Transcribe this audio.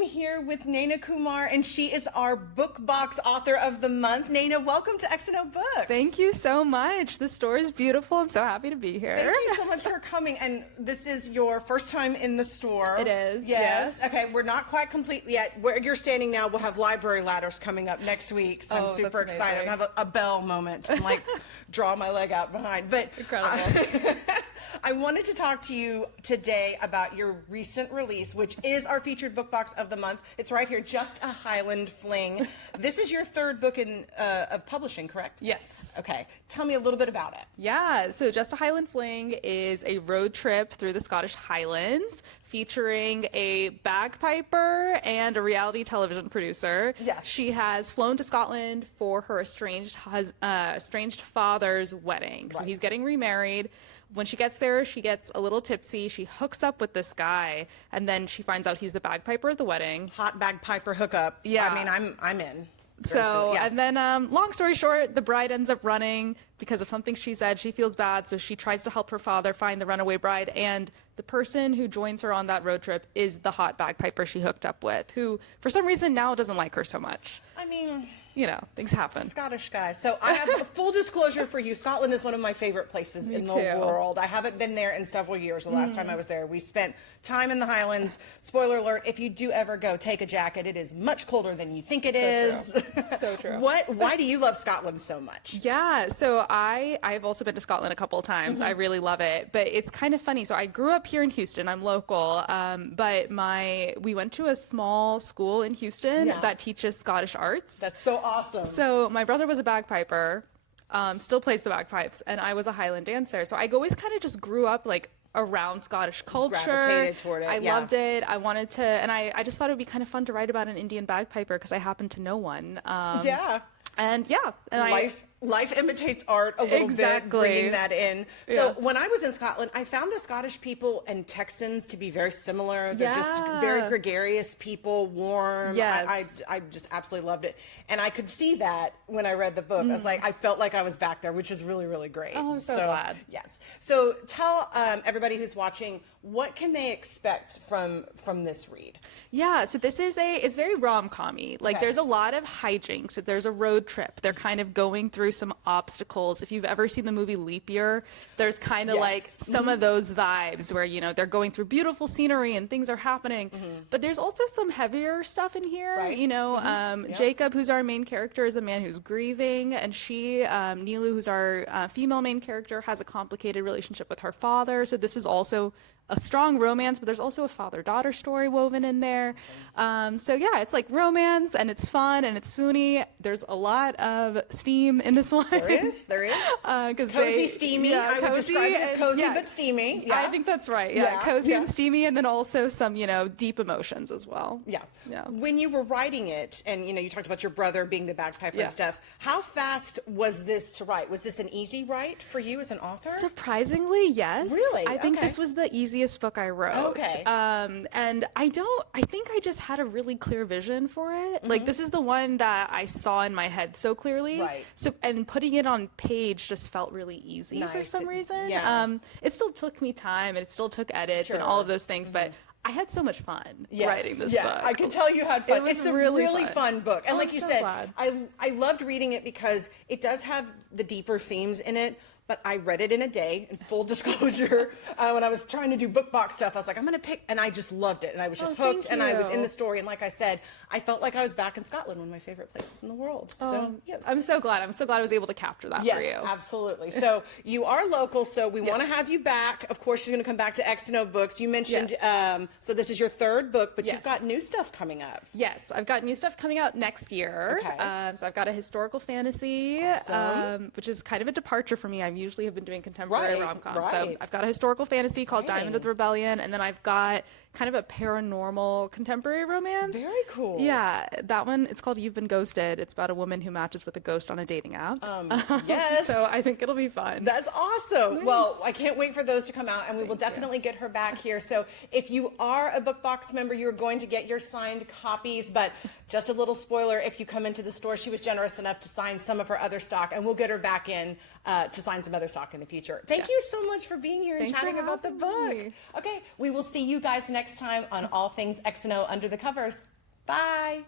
am here with Naina Kumar, and she is our book box author of the month. Naina, welcome to X&O Books. Thank you so much. The store is beautiful. I'm so happy to be here. Thank you so much for coming. And this is your first time in the store. It is. Yes. Okay, we're not quite complete yet. Where you're standing now, we'll have library ladders coming up next week, so I'm super excited. I have a bell moment and like draw my leg out behind. But incredible. I wanted to talk to you today about your recent release, which is our featured book box of the month. It's right here, Just a Highland Fling. This is your third book of publishing, correct? Yes. Okay. Tell me a little bit about it. Yeah, so Just a Highland Fling is a road trip through the Scottish Highlands featuring a bagpiper and a reality television producer. Yes. She has flown to Scotland for her estranged father's wedding. So he's getting remarried. When she gets there, she gets a little tipsy. She hooks up with this guy, and then she finds out he's the bagpiper at the wedding. Hot bagpiper hookup. Yeah. I mean, I'm in. So, yeah. and then, long story short, the bride ends up running because of something she said. She feels bad, so she tries to help her father find the runaway bride. And the person who joins her on that road trip is the hot bagpiper she hooked up with, who, for some reason, now doesn't like her so much. I mean, you know, things happen. Scottish guy. So I have a full disclosure for you. Scotland is one of my favorite places in the world. I haven't been there in several years. The last time I was there, we spent time in the Highlands. Spoiler alert, if you do ever go, take a jacket. It is much colder than you think it is. True. So true. Why do you love Scotland so much? Yeah, so I've also been to Scotland a couple of times. I really love it, but it's kind of funny. So I grew up here in Houston. I'm local, but we went to a small school in Houston that teaches Scottish arts. That's so awesome. So my brother was a bagpiper, still plays the bagpipes, and I was a Highland dancer. So I always kind of just grew up like around Scottish culture. Gravitated toward it. I loved it. I wanted to, and I just thought it would be kind of fun to write about an Indian bagpiper because I happen to know one. And life imitates art a little bit, bringing that in. So when I was in Scotland, I found the Scottish people and Texans to be very similar. They're just very gregarious people, warm. Yes. I just absolutely loved it. And I could see that when I read the book. I was like, I felt like I was back there, which is really, really great. Oh, I'm so glad. Yes. So tell everybody who's watching, what can they expect from this read? Yeah, so it's very rom-com-y. Like there's a lot of hijinks. There's a road trip. They're kind of going through some obstacles. If you've ever seen the movie Leap Year, there's kind of like some of those vibes where, you know, they're going through beautiful scenery and things are happening. But there's also some heavier stuff in here. You know, Jacob, who's our main character, is a man who's grieving, and she, Neelu, who's our female main character, has a complicated relationship with her father. So this is also a strong romance, but there's also a father-daughter story woven in there. So yeah, it's like romance, and it's fun, and it's swoony. There's a lot of steam in this one. There is. Cozy, steamy. I would describe it as cozy, but steamy. I think that's right. Cozy and steamy, and then also some, you know, deep emotions as well. Yeah. When you were writing it, and you know, you talked about your brother being the bagpiper and stuff, how fast was this to write? Was this an easy write for you as an author? Surprisingly, yes. Really? I think this was the easiest book I wrote. Okay. And I think I just had a really clear vision for it. Like this is the one that I saw in my head so clearly. Right. So, and putting it on page just felt really easy for some reason. Yeah. It still took me time, and it still took edits and all of those things, but I had so much fun writing this book. I can tell you had fun. It's a really fun book. And like you said, glad. I loved reading it because it does have the deeper themes in it, but I read it in a day, in full disclosure. When I was trying to do book box stuff, I was like, I'm going to pick, and I just loved it. And I was just hooked, and I was in the story. And like I said, I felt like I was back in Scotland, one of my favorite places in the world. So, yes. I'm so glad. I'm so glad I was able to capture that for you. Yes, absolutely. So you are local, so we want to have you back. Of course, you're going to come back to X&O Books. You mentioned, so this is your third book, but you've got new stuff coming up. Yes, I've got new stuff coming out next year. Okay. So I've got a historical fantasy, which is kind of a departure for me. I usually have been doing contemporary rom-com. So I've got a historical fantasy called Diamond of the Rebellion, and then I've got kind of a paranormal contemporary romance. Very cool. Yeah, that one, it's called You've Been Ghosted. It's about a woman who matches with a ghost on a dating app. Yes. So I think it'll be fun. That's awesome. Nice. Well, I can't wait for those to come out, and we will definitely get her back here. So if you are a Book Box member, you're going to get your signed copies, but just a little spoiler, if you come into the store, she was generous enough to sign some of her other stock, and we'll get her back in to sign find some other stock in the future. Thank you so much for being here and Thanks for chatting about the having book. me. Okay, we will see you guys next time on All Things X&O Under the Covers. Bye.